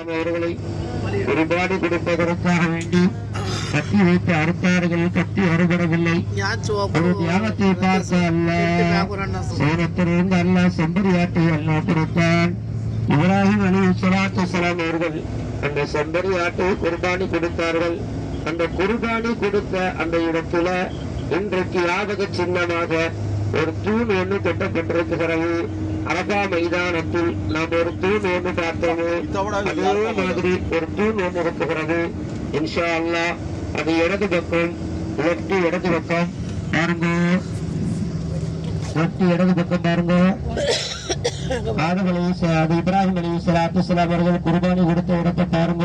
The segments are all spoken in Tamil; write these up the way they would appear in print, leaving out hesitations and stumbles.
அவர்களை ஒருபாடு கொடுப்பதற்காக வேண்டி கத்தி வைத்து அறுத்தார்கள். கத்தி அறுபடவில்லை. ஒரு தியாகத்தை பார்த்த அல்ல, சேனத்திலிருந்து அல்ல, செம்பரியாட்டை அல்ல கொடுத்தான். இப்ராஹிம் அலைஹிஸ்ஸலாத்து வஸ்ஸலாம் அவர்கள் அந்த செம்பரியாட்டை குர்பானி கொடுத்தார்கள். அந்த குர்பானி கொடுத்த அந்த இடத்துல இன்றைக்கு ஞாபக சின்னமாக ஒரு தூண் ஒன்று கட்டப்பட்டிருக்கிறது. அரபா மைதானத்தில் நாம் ஒரு தூண் ஒன்று பார்த்தோமோ அதே மாதிரி ஒரு தூண் ஒன்று இருக்கிறது. இன்ஷா அல்லாஹ் அது இடது பக்கம், இடது பக்கம் பாருங்க, இடது பக்கம் பாருங்க. அது இப்ராஹிம் அலைஹிஸ்ஸலாத்து வஸ்ஸலாம் அவர்கள் குர்பானி கொடுத்த இடத்தை பாருங்க.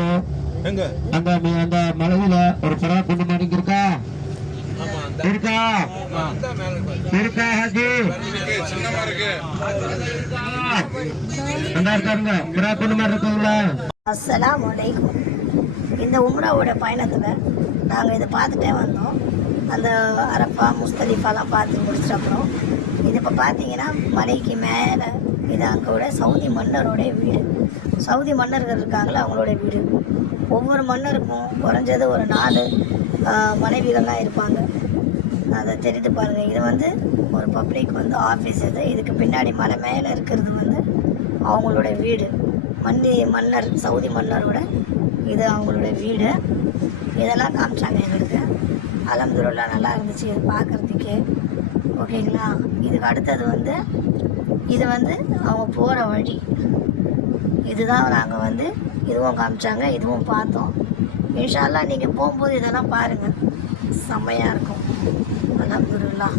அந்த மலையில ஒரு பரா கொண்டு மாட்டீங்க இருக்கா இருக்கா இருக்கா ஹாஜி இருக்காருங்க பரா கொண்டு மாதிரி இருக்குங்களா? அஸ்ஸலாமு அலைக்கும். இந்த உம்ராவோட பயணத்தில் நாங்கள் இதை பார்த்துட்டே வந்தோம். அந்த அரப்பா முஸ்தலிஃபாலாம் பார்த்து முடிச்சிட்ட அப்புறம் இது இப்போ பார்த்தீங்கன்னா மலைக்கு மேலே இது அங்கோட சவுதி மன்னரோடைய வீடு. சவுதி மன்னர்கள் இருக்காங்களே அவங்களோட வீடு. ஒவ்வொரு மன்னருக்கும் குறைஞ்சது ஒரு 4 மனைவிகள்லாம் இருப்பாங்க. அதை தெரிந்து பாருங்கள். இது வந்து ஒரு பப்ளிக் வந்து ஆஃபீஸ். இதுக்கு பின்னாடி மலை மேலே இருக்கிறது வந்து அவங்களோட வீடு. மன்னர் சவுதி மன்னரோட இது அவங்களோட வீடு. இதெல்லாம் காமிச்சாங்க எங்களுக்கு. அல்ஹம்துலில்லாஹ் நல்லா இருந்துச்சு இது பார்க்குறதுக்கே. ஓகேங்களா? இதுக்கு அடுத்தது வந்து இது வந்து அவங்க போகிற வழி. இதுதான் நாங்கள் வந்து இதுவும் காமிச்சாங்க, இதுவும் பார்த்தோம். இன்ஷா அல்லாஹ் நீங்கள் போகும்போது இதெல்லாம் பாருங்கள், செம்மையாக இருக்கும். அல்ஹம்துலில்லாஹ்.